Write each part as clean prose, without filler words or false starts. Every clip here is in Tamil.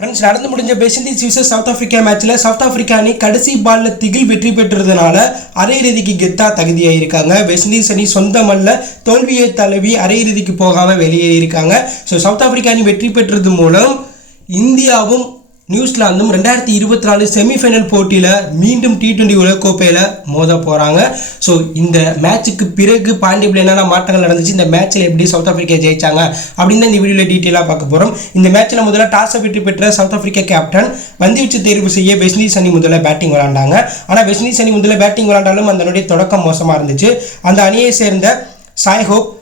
ஃப்ரெண்ட்ஸ், நடந்து முடிஞ்ச west Indies vs south Africa மேட்ச்சில் சவுத் ஆஃப்ரிக்கா அணி கடைசி பாலில் திகில் வெற்றி பெற்றதுனால அரையிறுதிக்கு கெத்தாக தகுதியாயிருக்காங்க. வெஸ்ட் இண்டீஸ் அணி சொந்த மல்ல தோல்வியை தழுவி அரையிறுதிக்கு போகாமல் வெளியேறியிருக்காங்க. ஸோ சவுத் ஆஃப்ரிக்கா அணி வெற்றி பெற்றது மூலம் இந்தியாவும் நியூசிலாந்தும் 2024 செமிஃபைனல் போட்டியில் மீண்டும் T20 உலகக்கோப்பையில் மோத போகிறாங்க. ஸோ இந்த மேட்சுக்கு பிறகு பாண்டியபிள் என்னென்ன மாற்றங்கள் நடந்துச்சு, இந்த மேட்ச்சில் எப்படி சவுத் ஆஃப்ரிக்கா ஜெயிச்சாங்க அப்படின்னு இந்த வீடியோவில் டீட்டெயிலாக பார்க்க போகிறோம். இந்த மேட்ச்சில் முதல்ல டாஸை வெற்றி பெற்ற சவுத் ஆஃப்ரிக்கா கேப்டன் பந்துவீச்சு தேர்வு செய்ய வெஸ்ட் இண்டீஸ் அணி முதல்ல பேட்டிங் விளாண்டாங்க. ஆனால் வெஸ்ட் இண்டீஸ் அணி முதல்ல பேட்டிங் விளாண்டாலும் அதனுடைய தொடக்கம் மோசமாக இருந்துச்சு. அந்த அணியை சேர்ந்த சாய் ஹோப்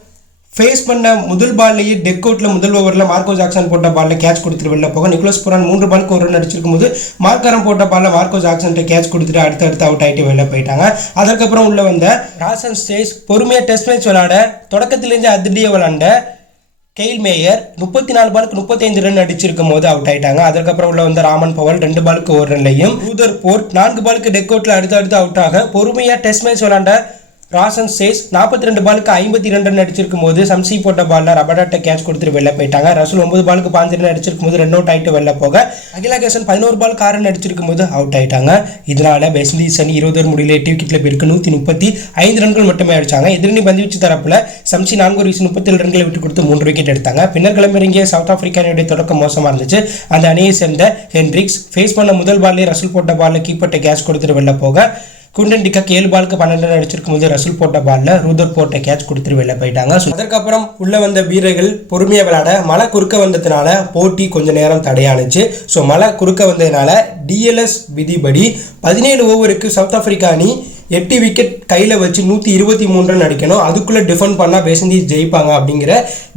ஃபேஸ் பண்ண முதல் பால்லேயே டெக் அவுட்டில் முதல் ஓவரில் மார்க்கோ ஜாக்சன் போட்ட பாலில் கேட்ச் கொடுத்துட்டு வெளில போக நிக்கோலஸ் புரான் 3 பாலுக்கு 1 ரன் அடிச்சிருக்கும் போது மார்க்கரம் போட்ட பாலில் மார்க்கோ ஜாக்சன்கிட்ட கேட்ச் கொடுத்துட்டு அடுத்தடுத்து அவுட் ஆகிட்டு வெளில போயிட்டாங்க. அதற்கப்புறம் உள்ள வந்த ராசன் ஸ்டேஸ் பொறுமையாக டெஸ்ட் மேட்ச் விளாட தொடக்கத்திலேருந்து அதிரடியாக விளாண்ட கெயில் மேயர் 34 பாலுக்கு 35 ரன் அடிச்சிருக்கும் போது அவுட் ஆயிட்டாங்க. அதுக்கப்புறம் உள்ள வந்த ராமன் பவல் 2 பாலுக்கு 1 ரன்லையும் ரூதர் போர்ட் 4 பாலுக்கு டெக் அவுட்டில் அடுத்தடுத்து அவுட் ஆக பொறுமையாக டெஸ்ட் மேட்ச் விளாண்ட ராசன் சேஸ் 42 பாலுக்கு 52 ரன் அடிச்சிருக்கும் போது சம்சி போட்ட பாலில் ரபடாட்ட கேட்ச் கொடுத்துட்டு வெளில போயிட்டாங்க. ரசூல் 9 பாலுக்கு 5 ரன் அடிச்சிருக்கும் போது 2 அவுட் ஆகிட்டு வெளில போக அகிலா கேசன் 11 பாலுக்கு 6 ரன் அடிச்சிருக்கும் போது அவுட் ஆயிட்டாங்க. இதனால வெஸ்ட் இண்டீஸ் அணி 20 ஓவர் முடியல 8 விக்கெட்டில் போயிருக்கு 135 ரன்கள் மட்டுமே அடிச்சாங்க. எதிரணி பந்துவீச்சு தரப்புல சம்சி 4 ஓவர் 37 ரன்களை விட்டு கொடுத்து 3 விக்கெட் எடுத்தாங்க. பின்னர் கிளம்பிறங்கிய சவுத் ஆஃப்ரிக்கா அணியுடைய தொடக்கம் மோசமாக இருந்துச்சு. அந்த அணியை சேர்ந்த ஹென்ட்ரிக்ஸ் ஃபேஸ் பண்ண முதல் பால்லே ரசூல் போட்ட பாலில் கீப்பர்ட்ட கேட்ச் கொடுத்துட்டு வெளில போக குண்டன் டிகாக் 7 பாலுக்கு 12 ரன் அடிச்சிருக்கும் போது ரசூல் போட்ட பாலில் ரூதர் போட்ட கேட்ச் கொடுத்துட்டு வெளில போயிட்டாங்க. அதற்கப்புறம் உள்ள வந்த வீரர்கள் பொறுமையாக விளையாட மழை குறுக்க வந்ததுனால போட்டி கொஞ்ச நேரம் தடையானுச்சு. ஸோ மழை குறுக்க வந்ததுனால DLS விதிபடி 17 ஓவருக்கு சவுத் ஆஃப்ரிக்கா அணி 8 விக்கெட் கையில் வச்சு 123 ரன் அடிக்கணும். அதுக்குள்ளே டிஃபெண்ட் பண்ணால் வெஸ்ட் இண்டீஸ் ஜெயிப்பாங்க அப்படிங்கிற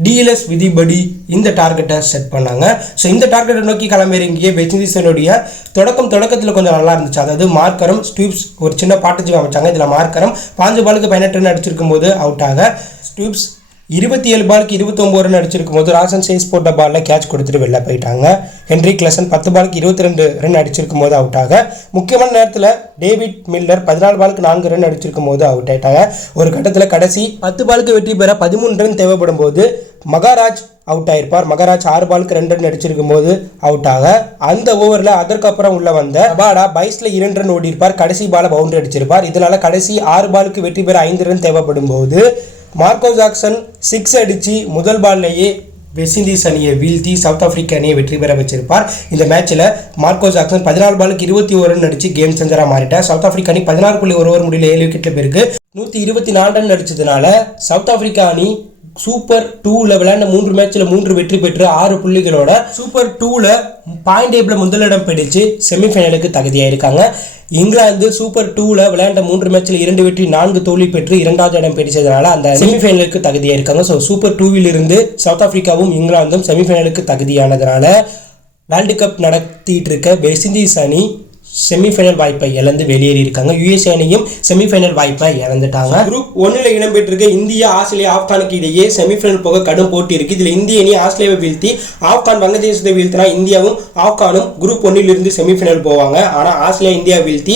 DLS விதிபடி இந்த டார்கெட்டை செட் பண்ணாங்க. ஸோ இந்த டார்கெட்டை நோக்கி கிளம்பிறங்கிய வெஸ்ட் இண்டீஸனுடைய தொடக்கத்தில் கொஞ்சம் நல்லா இருந்துச்சு. அதாவது மார்க்கரம் ஸ்டூப்ஸ் ஒரு சின்ன பார்ட்னர்ஷிப் அமைச்சாங்க. இதில் மார்க்கரம் 5 பாலுக்கு 18 ரன் அடிச்சிருக்கும் போது அவுட் ஆக ஸ்டூப்ஸ் 27 பாலுக்கு 29 ரன் அடிச்சிருக்கும் போது ராசன் சேஸ் போட்ட பாலில் கேட்ச் கொடுத்துட்டு வெளில போயிட்டாங்க. ஹென்ரி கிளசன் 10 பாலுக்கு 22 ரன் அடிச்சிருக்கும் போது அவுட் ஆக முக்கியமான நேரத்தில் டேவிட் மில்லர் 14 பாலுக்கு 4 ரன் அடிச்சிருக்கும் போது அவுட் ஆயிட்டாங்க. ஒரு கட்டத்தில் கடைசி 10 பாலுக்கு வெற்றி பெற 13 ரன் தேவைப்படும் போது மகாராஜ் அவுட் ஆயிருப்பார். மகாராஜ் 6 பாலுக்கு 2 ரன் அடிச்சிருக்கும் போது அவுட் ஆக அந்த ஓவரில் அதற்கப்புறம் உள்ள வந்த ரபாடா பைஸில் 2 ரன் ஓடி இருப்பார். கடைசி பாலை பவுண்டரி அடிச்சிருப்பார். இதனால கடைசி 6 பாலுக்கு வெற்றி பெற 5 ரன் தேவைப்படும் போது மார்க்கோ ஜாக்சன் 6 அடித்து முதல் பால்லையே வெஸ்ட் இண்டீஸ் அணியை வீழ்த்தி சவுத் ஆஃப்ரிக்கா அணியை வெற்றி பெற வச்சிருப்பார். இந்த மேட்ச்சில் மார்க்கோ ஜாக்சன் 14 பாலுக்கு 21 ரன் அடித்து கேம் செஞ்சராக மாறிட்டார். சவுத் ஆஃப்ரிக்கா அணி 16.1 ஓவர் முடியல 7 விக்கெட்டில் போயிருக்கு 124 ரன் அடிச்சதுனால சவுத் ஆஃப்ரிக்கா அணி சூப்பர் 2ல் விளையாண்ட 3 மேட்ச்சில் 3 வெற்றி பெற்று 6 புள்ளிகளோட சூப்பர் 2ல் பாயிண்ட் டேபிளில் முதலிடம் பிடிச்சு செமிஃபைனலுக்கு தகுதியாயிருக்காங்க. இங்கிலாந்து சூப்பர் 2ல் விளையாண்ட 3 மேட்ச்சில் 2 வெற்றி 4 தோல்வி பெற்று 2வது இடம் பிடிச்சதுனால அந்த செமிஃபைனலுக்கு தகுதியாயிருக்காங்க. ஸோ சூப்பர் 2ல் இருந்து சவுத் ஆஃப்ரிக்காவும் இங்கிலாந்தும் செமிஃபைனலுக்கு தகுதியானதுனால வேர்ல்டு கப் நடத்திட்டு இருக்க வெஸ்ட் இண்டீஸ் அணி செமிஃபைனல் வாய்ப்பை இழந்து வெளியேறி இருக்காங்க. USA அணியும் செமிஃபைனல் வாய்ப்பை இழந்துட்டாங்க. குரூப் 1ல் இடம்பெற்றிருக்க இந்தியா ஆஸ்திரேலியா ஆப்கானுக்கு இடையே செமிஃபைனல் போக கடும் போட்டி இருக்கு. இதில் இந்திய அணி ஆஸ்திரேலியாவை வீழ்த்தி ஆப்கான் வங்கதேசத்தை வீழ்த்தினா இந்தியாவும் ஆப்கானும் குரூப் 1ல் இருந்து செமிஃபைனல் போவாங்க. ஆனால் ஆஸ்திரேலியா இந்தியா வீழ்த்தி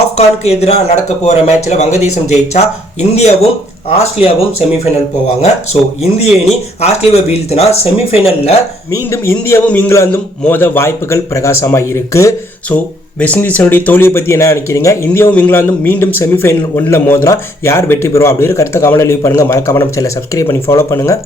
ஆப்கானுக்கு எதிராக நடக்க போகிற மேட்ச்சில் வங்கதேசம் ஜெயிச்சா இந்தியாவும் ஆஸ்திரேலியாவும் செமிஃபைனல் போவாங்க. ஸோ இந்திய அணி ஆஸ்திரேலியாவை வீழ்த்தினா செமிஃபைனலில் மீண்டும் இந்தியாவும் இங்கிலாந்தும் மோத வாய்ப்புகள் பிரகாசமாக இருக்குது. ஸோ வெஸ்ட் இண்டீஸனுடைய தோல்வியை பற்றி என்ன நினைக்கிறீங்க? இந்தியாவும் இங்கிலாந்தும் மீண்டும் செமிஃபைனல் 1ல் மோதினா யார் வெற்றி பெறுவோம் அப்படிங்கிற கருத்தை கமெண்ட்ல லீவ் பண்ணுங்கள். மறக்காம நம்ம சேனலை சப்ஸ்கிரைப் பண்ணி ஃபாலோ பண்ணுங்கள்.